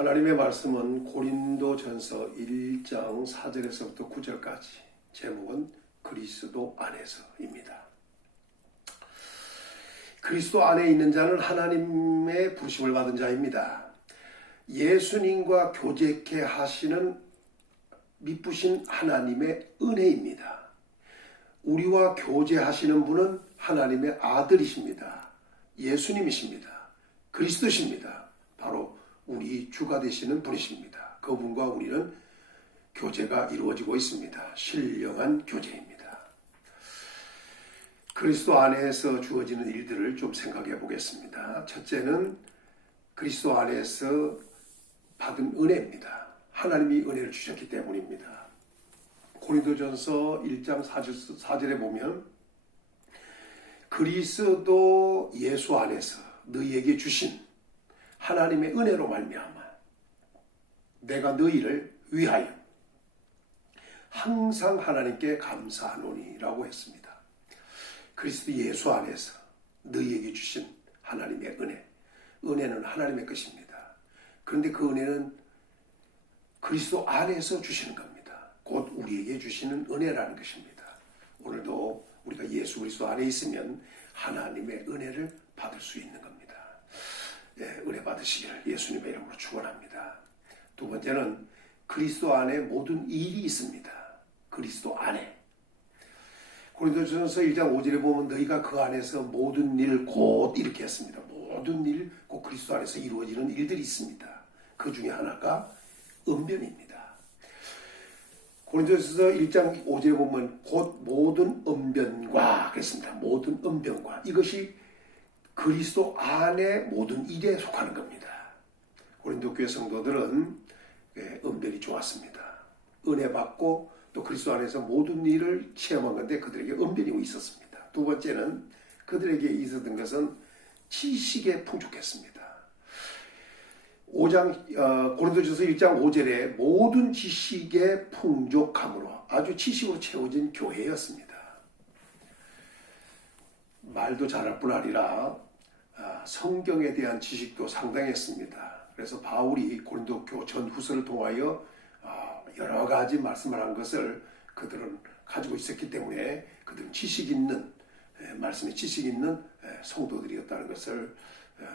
하나님의 말씀은 고린도전서 1장 4절에서부터 9절까지, 제목은 그리스도 안에서입니다. 그리스도 안에 있는 자는 하나님의 부르심을 받은 자입니다. 예수님과 교제케 하시는 미쁘신 하나님의 은혜입니다. 우리와 교제하시는 분은 하나님의 아들이십니다. 예수님이십니다. 그리스도십니다. 바로 우리 주가 되시는 분이십니다. 그분과 우리는 교제가 이루어지고 있습니다. 신령한 교제입니다. 그리스도 안에서 주어지는 일들을 좀 생각해 보겠습니다. 첫째는 그리스도 안에서 받은 은혜입니다. 하나님이 은혜를 주셨기 때문입니다. 고린도전서 1장 4절에 보면 그리스도 예수 안에서 너희에게 주신 하나님의 은혜로 말미암아 내가 너희를 위하여 항상 하나님께 감사하노니라고 했습니다. 그리스도 예수 안에서 너희에게 주신 하나님의 은혜, 은혜는 하나님의 것입니다. 그런데 그 은혜는 그리스도 안에서 주시는 겁니다. 곧 우리에게 주시는 은혜라는 것입니다. 오늘도 우리가 예수 그리스도 안에 있으면 하나님의 은혜를 받을 수 있는 겁니다. 은혜 받으시기를 예수님의 이름으로 축원합니다. 두 번째는 그리스도 안에 모든 일이 있습니다. 그리스도 안에. 고린도전서 1장 5절에 보면 너희가 그 안에서 모든 일 곧 이렇게 했습니다. 모든 일 곧 그리스도 안에서 이루어지는 일들이 있습니다. 그 중에 하나가 은변입니다. 고린도전서 1장 5절에 보면 곧 모든 은변과 그랬습니다. 모든 은변과 이것이 그리스도 안에 모든 일에 속하는 겁니다. 고린도 교회 성도들은 은변이 좋았습니다. 은혜 받고 또 그리스도 안에서 모든 일을 체험한 건데 그들에게 은변이 있었습니다. 두 번째는 그들에게 있었던 것은 지식에 풍족했습니다. 고린도전서 1장 5절에 모든 지식에 풍족함으로 아주 지식으로 채워진 교회였습니다. 말도 잘할 뿐 아니라 성경에 대한 지식도 상당했습니다. 그래서 바울이 고린도 교 전후서를 통하여 여러 가지 말씀을 한 것을 그들은 가지고 있었기 때문에 그들은 지식 있는 말씀에 지식 있는 성도들이었다는 것을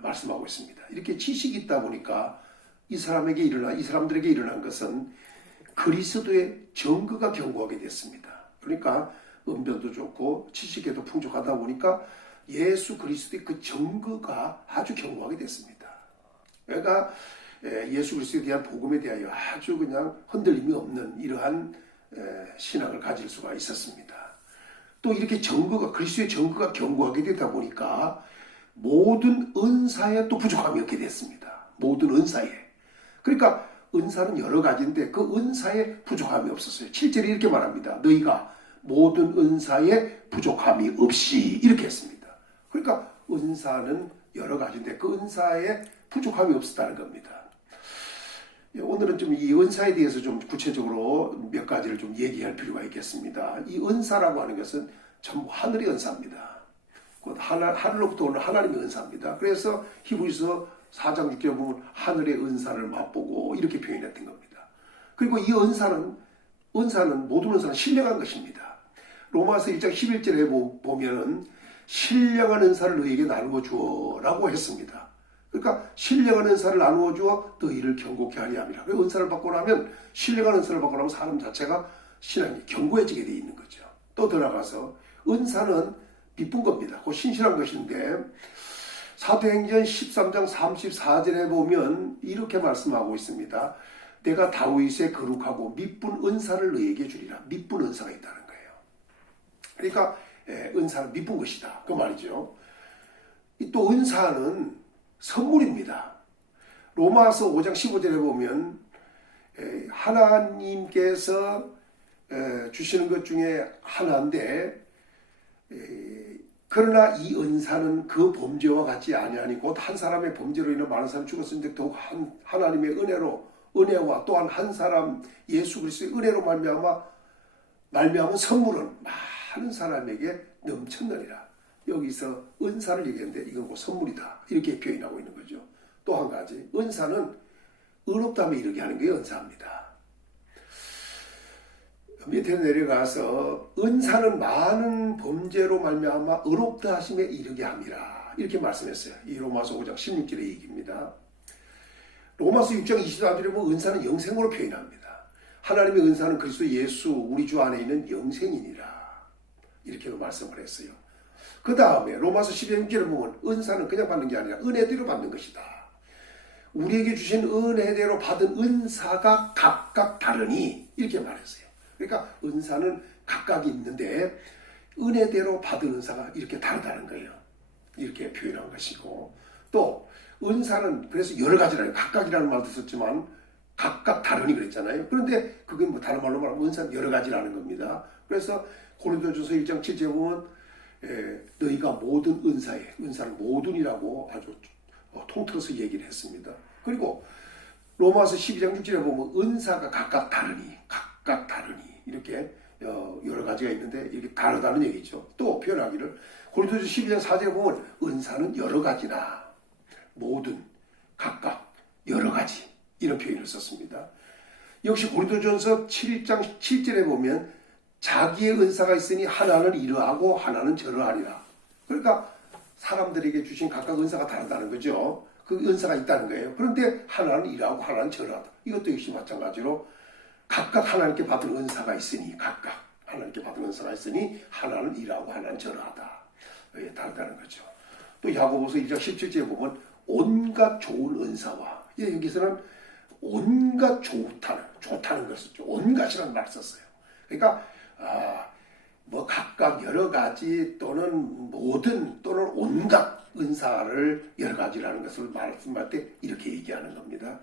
말씀하고 있습니다. 이렇게 지식이 있다 보니까 이 사람들에게 일어난 것은 그리스도의 정거가 견고하게 됐습니다. 그러니까 은변도 좋고 지식에도 풍족하다 보니까 예수 그리스도의 그 정거가 아주 견고하게 됐습니다. 그러니까 예수 그리스도에 대한 복음에 대하여 아주 그냥 흔들림이 없는 이러한 신앙을 가질 수가 있었습니다. 또 이렇게 그리스도의 정거가 견고하게 되다 보니까 모든 은사에 또 부족함이 없게 됐습니다. 모든 은사에. 그러니까 은사는 여러 가지인데 그 은사에 부족함이 없었어요. 7절에 이렇게 말합니다. 너희가 모든 은사에 부족함이 없이 이렇게 했습니다. 그러니까 은사는 여러 가지인데 그 은사에 부족함이 없었다는 겁니다. 오늘은 좀 이 은사에 대해서 좀 구체적으로 몇 가지를 좀 얘기할 필요가 있겠습니다. 이 은사라고 하는 것은 전부 하늘의 은사입니다. 곧 하늘로부터 오는 하나님의 은사입니다. 그래서 히브리서 4장 6절에 보면 하늘의 은사를 맛보고 이렇게 표현했던 겁니다. 그리고 이 은사는 모든 은사는 신령한 것입니다. 로마서 1장 11절에 보면은 신령한 은사를 너희에게 나누어 주어라고 했습니다. 그러니까 신령한 은사를 나누어 주어 너희를 견고케 하리 함이라. 은사를 받고 나면 신령한 은사를 받고 나면 사람 자체가 신앙이 견고해지게 되어 있는 거죠. 또 더 나가서 은사는 기쁜 겁니다. 그 신실한 것인데 사도행전 13장 34절에 보면 이렇게 말씀하고 있습니다. 내가 다윗의 거룩하고 미쁜 은사를 너희에게 주리라. 미쁜 은사가 있다는 거예요. 그러니까 은사는 미쁜 것이다. 그 말이죠. 또 은사는 선물입니다. 로마서 5장 15절에 보면 하나님께서 주시는 것 중에 하나인데 그러나 이 은사는 그 범죄와 같지 아니하니 곧 한 사람의 범죄로 인해 많은 사람이 죽었는데 더욱 하나님의 은혜와 또한 한 사람 예수 그리스도의 은혜로 말미암은 선물은 많은 사람에게 넘쳤느니라. 여기서 은사를 얘기했는데 이건 곧 선물이다. 이렇게 표현하고 있는 거죠. 또 한 가지, 은사는 의롭다면 이르게 하는 게 은사입니다. 밑에 내려가서 은사는 많은 범죄로 말미암아 의롭다 하심에 이르게 함이라 이렇게 말씀했어요. 이 로마서 5장 16절의 얘기입니다. 로마서 6장 24절에 보면 은사는 영생으로 표현합니다. 하나님의 은사는 그리스도 예수 우리 주 안에 있는 영생이니라 이렇게 말씀을 했어요. 그 다음에 로마서 12장 6절에 보면 은사는 그냥 받는 게 아니라 은혜대로 받는 것이다. 우리에게 주신 은혜대로 받은 은사가 각각 다르니 이렇게 말했어요. 그러니까 은사는 각각 있는데 은혜대로 받은 은사가 이렇게 다르다는 거예요. 이렇게 표현한 것이고 또 은사는 그래서 여러 가지라는 각각이라는 말도 썼지만 각각 다르니 그랬잖아요. 그런데 그게 뭐 다른 말로 말하면 은사는 여러 가지라는 겁니다. 그래서 고린도전서 1장 7절에 보면 너희가 모든 은사는 모든이라고 아주 통틀어서 얘기를 했습니다. 그리고 로마서 12장 6절에 보면 은사가 각각 다르니 이렇게 여러 가지가 있는데 이렇게 다르다는 얘기죠. 또 표현하기를 고린도전서 12장 4절에 보면 은사는 여러 가지나 모든 각각 여러 가지 이런 표현을 썼습니다. 역시 고린도전서 7장 7절에 보면 자기의 은사가 있으니 하나는 이러하고 하나는 저러하리라. 그러니까 사람들에게 주신 각각 은사가 다르다는 거죠. 그 은사가 있다는 거예요. 그런데 하나는 이러하고 하나는 저러하다. 이것도 역시 마찬가지로 각각 하나님께 받은 은사가 있으니 하나는 이러하고 하나는 저러하다. 다르다는 거죠. 또 야고보서 1장 17절에 보면 온갖 좋은 은사와 여기서는 온갖 좋다는 것을 온갖이라는 말을 썼어요. 그러니까 뭐 각각 여러 가지 또는 모든 또는 온갖 은사를 여러 가지라는 것을 말씀할 때 이렇게 얘기하는 겁니다.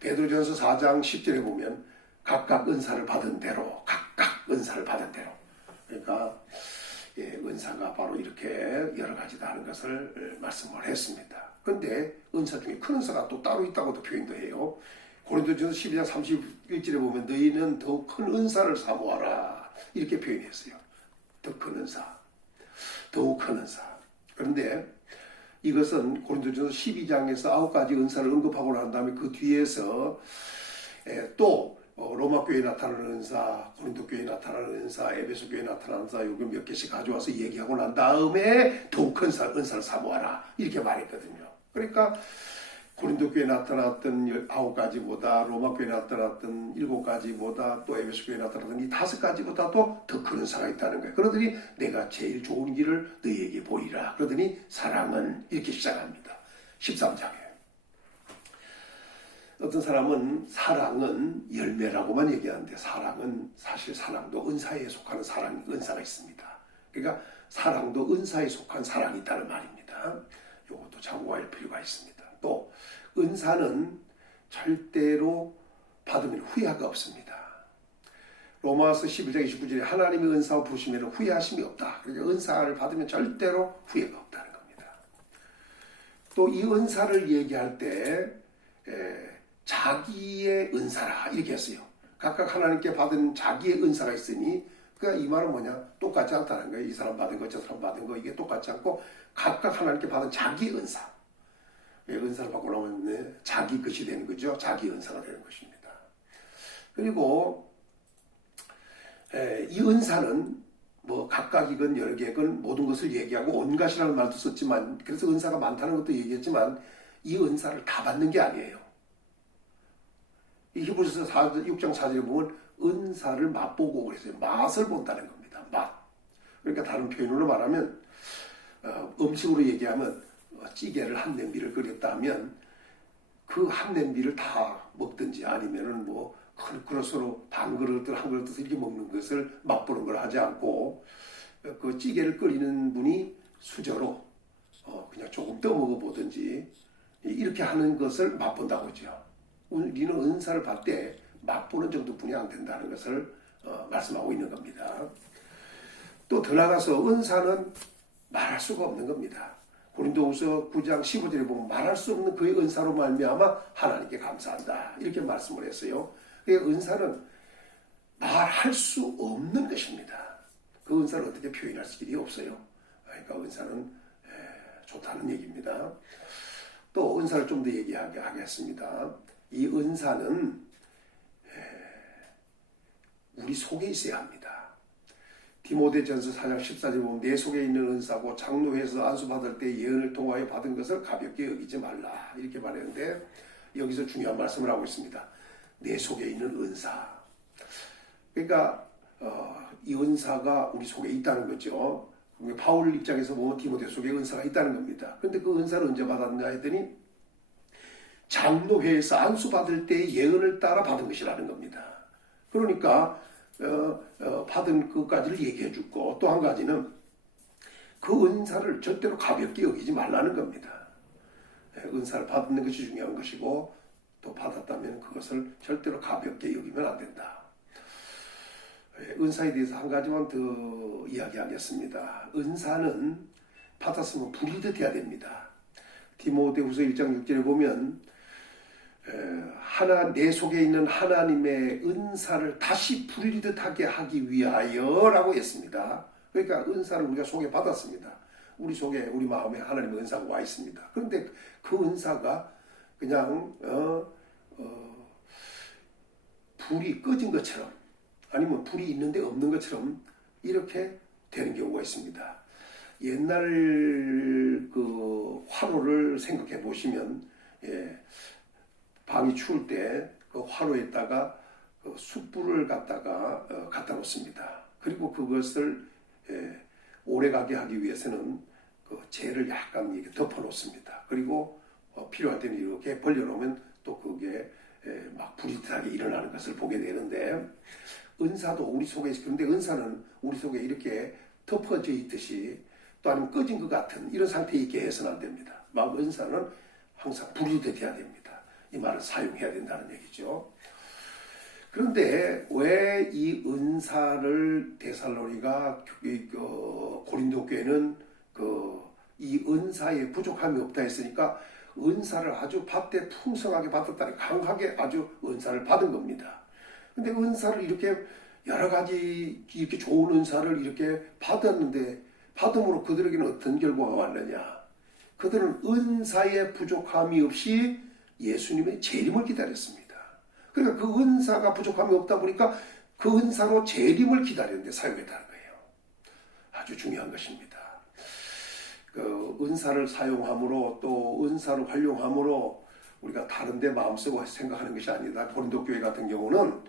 베드로전서 4장 10절에 보면 각각 은사를 받은 대로 그러니까 은사가 바로 이렇게 여러 가지다 하는 것을 말씀을 했습니다. 그런데 은사 중에 큰 은사가 또 따로 있다고도 표현도 해요. 고린도전서 12장 31절에 보면 너희는 더욱 큰 은사를 사모하라 이렇게 표현했어요. 더 큰 은사, 더욱 큰 은사. 그런데 이것은 고린도전서 12장에서 9가지 은사를 언급하고 난 다음에 그 뒤에서 또 로마 교회에 나타나는 은사, 고린도 교회에 나타나는 은사, 에베소 교회에 나타나는 은사 요거 몇 개씩 가져와서 얘기하고 난 다음에 더욱 큰 은사를 사모하라 이렇게 말했거든요. 그러니까 고린도 교회에 나타났던 9가지보다 로마 교회에 나타났던 7가지보다 또 에베소 교회에 나타났던 이 5가지보다도 더 큰 은사가 있다는 거예요. 그러더니 내가 제일 좋은 길을 너희에게 보이라. 그러더니 사랑은 이렇게 시작합니다. 13장에. 어떤 사람은 사랑은 열매라고만 얘기하는데 사실 사랑도 은사에 속하는 은사가 있습니다. 그러니까 사랑도 은사에 속한 사랑이 있다는 말입니다. 이것도 참고할 필요가 있습니다. 또 은사는 절대로 받으면 후회가 없습니다. 로마서 11장 29절에 하나님의 은사와 부르심에는 후회하심이 없다. 그러니까 은사를 받으면 절대로 후회가 없다는 겁니다. 또 이 은사를 얘기할 때 자기의 은사라 이렇게 했어요. 각각 하나님께 받은 자기의 은사가 있으니 그러니까 이 말은 뭐냐? 똑같지 않다는 거예요. 이 사람 받은 거, 저 사람 받은 거 이게 똑같지 않고 각각 하나님께 받은 자기의 은사. 은사를 받고 나면 자기 것이 되는 거죠. 자기 은사가 되는 것입니다. 그리고 이 은사는 뭐 각각이건 여러 개건 모든 것을 얘기하고 온갖이라는 말도 썼지만 그래서 은사가 많다는 것도 얘기했지만 이 은사를 다 받는 게 아니에요. 이 히브리서 6장 4절에 보면 은사를 맛보고 그랬어요. 맛을 본다는 겁니다. 맛. 그러니까 다른 표현으로 말하면 음식으로 얘기하면 찌개를 한 냄비를 끓였다면 그 한 냄비를 다 먹든지 아니면은 뭐 큰 그릇으로 반 그릇들 한 그릇 이렇게 먹는 것을 맛보는 걸 하지 않고 그 찌개를 끓이는 분이 수저로 그냥 조금 떠먹어 보든지 이렇게 하는 것을 맛본다고 하죠. 우리는 은사를 받을 때 맛보는 정도뿐이 안 된다는 것을 말씀하고 있는 겁니다. 또 더 나아가서 은사는 말할 수가 없는 겁니다. 고린도후서 9장 15절에 보면 말할 수 없는 그의 은사로 말미암아 하나님께 감사한다 이렇게 말씀을 했어요. 그러니까 은사는 말할 수 없는 것입니다. 그 은사를 어떻게 표현할 길이 없어요. 그러니까 은사는 좋다는 얘기입니다. 또 은사를 좀 더 얘기하게 하겠습니다. 이 은사는 우리 속에 있어야 합니다. 디모데전서 4장 14절 보면 내 속에 있는 은사고 장로회에서 안수받을 때 예언을 통하여 받은 것을 가볍게 여기지 말라 이렇게 말했는데 여기서 중요한 말씀을 하고 있습니다. 내 속에 있는 은사. 그러니까 이 은사가 우리 속에 있다는 거죠. 바울 입장에서 보면 디모데 속에 은사가 있다는 겁니다. 그런데 그 은사를 언제 받았냐 했더니 장로회에서 안수받을 때 예언을 따라 받은 것이라는 겁니다. 그러니까 받은 그까지를 얘기해 주고 또 한 가지는 그 은사를 절대로 가볍게 여기지 말라는 겁니다. 은사를 받는 것이 중요한 것이고 또 받았다면 그것을 절대로 가볍게 여기면 안 된다. 은사에 대해서 한 가지만 더 이야기하겠습니다. 은사는 받았으면 불이듯 해야 됩니다. 디모데후서 1장 6절에 보면 내 속에 있는 하나님의 은사를 다시 불이듯하게 하기 위하여라고 했습니다. 그러니까 은사를 우리가 속에 받았습니다. 우리 속에 우리 마음에 하나님의 은사가 와 있습니다. 그런데 그 은사가 그냥 불이 꺼진 것처럼 아니면 불이 있는데 없는 것처럼 이렇게 되는 경우가 있습니다. 옛날 그 화로를 생각해 보시면 방이 추울 때 그 화로에다가 그 숯불을 갖다가 갖다 놓습니다. 그리고 그것을 오래가게 하기 위해서는 그 재를 약간 이렇게 덮어 놓습니다. 그리고 필요할 때는 이렇게 벌려놓으면 또 그게 막 불이듯하게 일어나는 것을 보게 되는데 은사도 우리 속에 그런데 은사는 우리 속에 이렇게 덮어져 있듯이 또 아니면 꺼진 것 같은 이런 상태에 있게 해서는 안 됩니다. 막 은사는 항상 불이듯 해야 됩니다. 이 말을 사용해야 된다는 얘기죠. 그런데 왜 이 은사를 데살로니가 고린도 교회는 이 은사에 부족함이 없다 했으니까 은사를 아주 받되 풍성하게 받았다니 강하게 아주 은사를 받은 겁니다. 근데 은사를 이렇게 여러 가지 이렇게 좋은 은사를 이렇게 받았는데 받음으로 그들에게는 어떤 결과가 왔느냐? 그들은 은사에 부족함이 없이 예수님의 재림을 기다렸습니다. 그러니까 그 은사가 부족함이 없다 보니까 그 은사로 재림을 기다리는데 사용했다는 거예요. 아주 중요한 것입니다. 그 은사를 사용함으로 또 은사를 활용함으로 우리가 다른데 마음쓰고 생각하는 것이 아니다. 고린도 교회 같은 경우는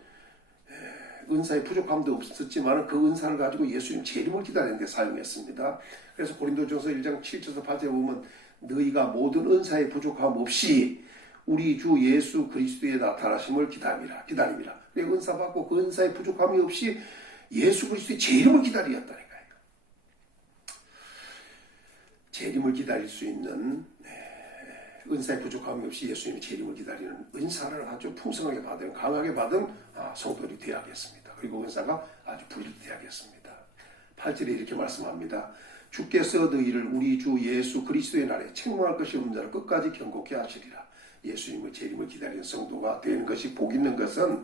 은사의 부족함도 없었지만 그 은사를 가지고 예수님 재림을 기다리는데 사용했습니다. 그래서 고린도전서 1장 7절에서 8절에 보면 너희가 모든 은사의 부족함 없이 우리 주 예수 그리스도의 나타나심을 기다림이라. 은사 받고 그 은사의 부족함이 없이 예수 그리스도의 재림을 기다리었다니까요. 재림을 기다릴 수 있는 은사의 부족함이 없이 예수님의 재림을 기다리는 은사를 아주 풍성하게 받은 강하게 받은 성도들이 되어야겠습니다. 그리고 은사가 아주 불리되어야겠습니다. 8절에 이렇게 말씀합니다. 주께서 너희를 우리 주 예수 그리스도의 날에 책망할 것이 없는 자를 끝까지 경고케 하시리라. 예수님의 재림을 기다리는 성도가 되는 것이 복 있는 것은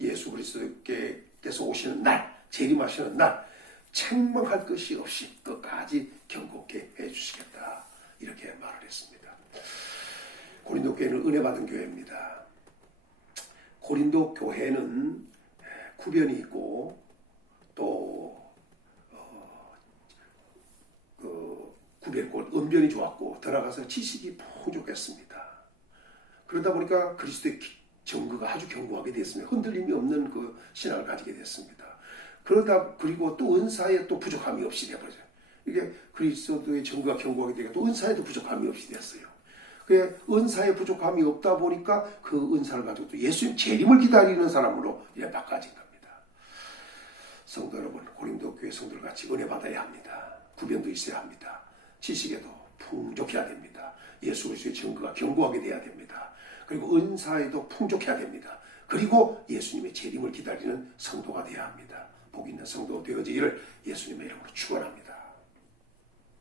예수 그리스도께서 오시는 날, 재림하시는 날 책망할 것이 없이 끝까지 경고케 해주시겠다. 이렇게 말을 했습니다. 고린도 교회는 은혜 받은 교회입니다. 고린도 교회는 구변이 있고 또 구별고 언변이 좋았고 들어가서 지식이 풍족했습니다. 그러다 보니까 그리스도의 정거가 아주 견고하게 됐습니다. 흔들림이 없는 그 신앙을 가지게 됐습니다. 그리고 또 은사에 또 부족함이 없이 되어버려요. 이게 그리스도의 정거가 견고하게 되니까 또 은사에도 부족함이 없이 됐어요. 그 은사에 부족함이 없다 보니까 그 은사를 가지고 또 예수님 재림을 기다리는 사람으로 바꿔진 겁니다. 성도 여러분, 고린도 교회 성도들 같이 은혜 받아야 합니다. 구변도 있어야 합니다. 지식에도 풍족해야 됩니다. 예수 그리스도의 증거가 견고하게 돼야 됩니다. 그리고 은사에도 풍족해야 됩니다. 그리고 예수님의 재림을 기다리는 성도가 되어야 합니다. 복 있는 성도 되어지기를 예수님의 이름으로 축원합니다.